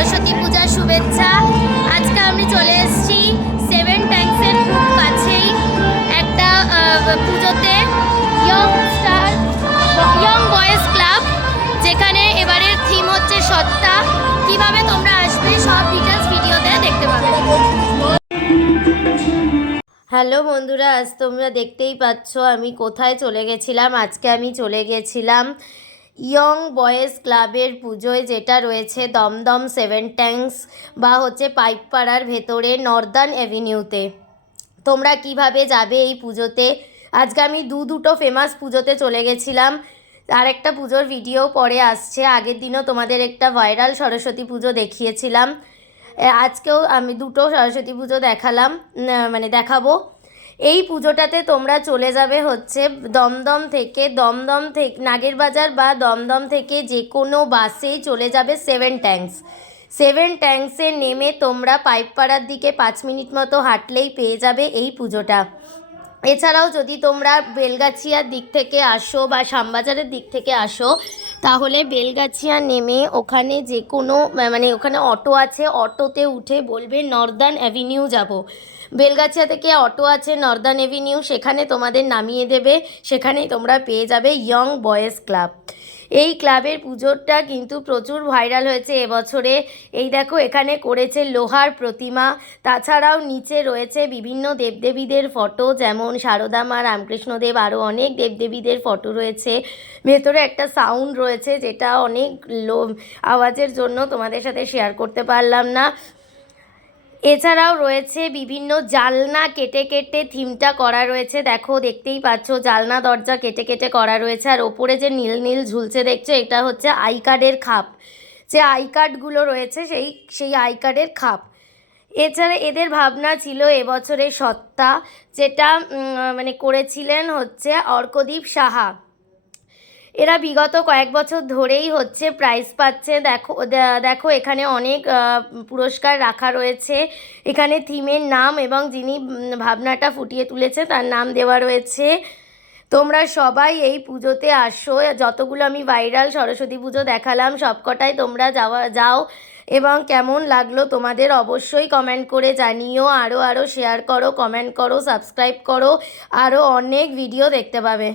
সরস্বতী পূজার শুভেচ্ছা। আজকে আমি চলে এসেছি সেভেন ট্যাঙ্কসের খুব কাছেই একটা পুজোতে, ইয়ং বয়েজ ক্লাব, যেখানে এবারের থিম হচ্ছে সত্তা। কিভাবে তোমরা আসবে সব ডিটেলস ভিডিওতে দেখতে পাবে। হ্যালো বন্ধুরা, আজ তোমরা দেখতেই পাচ্ছ আমি কোথায় চলে গেছিলাম। আজকে আমি চলে গেছিলাম ইয়ং বয়েজ ক্লাবের পুজোয়, যেটা রয়েছে দমদম সেভেন ট্যাঙ্কস বা হচ্ছে পাইকপাড়ার ভেতরে নর্দার্ন অ্যাভিনিউতে। তোমরা কিভাবে যাবে এই পুজোতে? আজকে আমি দুটো ফেমাস পুজোতে চলে গেছিলাম। আর একটা পুজোর ভিডিও পরে আসছে। আগের দিনও তোমাদের একটা ভাইরাল সরস্বতী পুজো দেখিয়েছিলাম। আজকেও আমি দুটো সরস্বতী পুজো দেখাবো। এই পুজোটাতে তোমরা চলে যাবে হচ্ছে দমদম থেকে নাগেরবাজার বা দমদম থেকে যে কোনো বাসেই চলে যাবে সেভেন ট্যাঙ্কসে নেমে তোমরা পাইকপাড়ার দিকে 5 মিনিট মতো হাঁটলেই পেয়ে যাবে এই পুজোটা। এছাড়াও যদি তোমরা বেলগাছিয়ার দিক থেকে আসো বা শ্যামবাজারের দিক থেকে আসো, তাহলে বেলগাছিয়া নেমে ওখানে যে কোনো ওখানে অটো আছে, অটোতে উঠে বলবে নর্দার্ন অ্যাভিনিউ যাব। বেলগাছিয়া থেকে অটো আছে নর্দার্ন অ্যাভিনিউ, সেখানে তোমাদের নামিয়ে দেবে। সেখানেই তোমরা পেয়ে যাবে ইয়ং বয়েজ ক্লাব। এই ক্লাবের পুজোটা কিন্তু প্রচুর ভাইরাল হয়েছে এবছরে। এই দেখো, এখানে করেছে লোহার প্রতিমা। তাছাড়াও নিচে রয়েছে বিভিন্ন দেবদেবীদের ফটো, যেমন সারদা মা, রামকৃষ্ণদেব, আরও অনেক দেবদেবীদের ফটো রয়েছে। ভেতরে একটা সাউন্ড রয়েছে, যেটা অনেক লো আওয়াজের জন্য তোমাদের সাথে শেয়ার করতে পারলাম না। এছাড়াও রয়েছে বিভিন্ন জানলা কেটে কেটে থিমটা করা রয়েছে। দেখো, দেখতেই পাচ্ছ জানলা দরজা কেটে কেটে করা রয়েছে। আর ওপরে যে নীল নীল ঝুলছে দেখছো, এটা হচ্ছে আই কার্ডের খাপ। যে আই কার্ডগুলো রয়েছে সেই আই কার্ডের খাপ। এছাড়া এদের ভাবনা ছিল এবছরে সত্তা, যেটা করেছিলেন হচ্ছে অর্কদীপ সাহা। এরা বিগত কয়েক বছর ধরেই হচ্ছে প্রাইজ পাচ্ছে। দেখো এখানে অনেক পুরস্কার রাখা রয়েছে। এখানে থিমের নাম এবং যিনি ভাবনাটা ফুটিয়ে তুলেছে তার নাম দেওয়া রয়েছে। তোমরা সবাই এই পুজোতে আসো। যতগুলো আমি ভাইরাল সরস্বতী পুজো দেখালাম সবকটাই তোমরা যাও এবং কেমন লাগলো তোমাদের অবশ্যই কমেন্ট করে জানিও। আরও শেয়ার করো, কমেন্ট করো, সাবস্ক্রাইব করো, আরও অনেক ভিডিও দেখতে পাবে।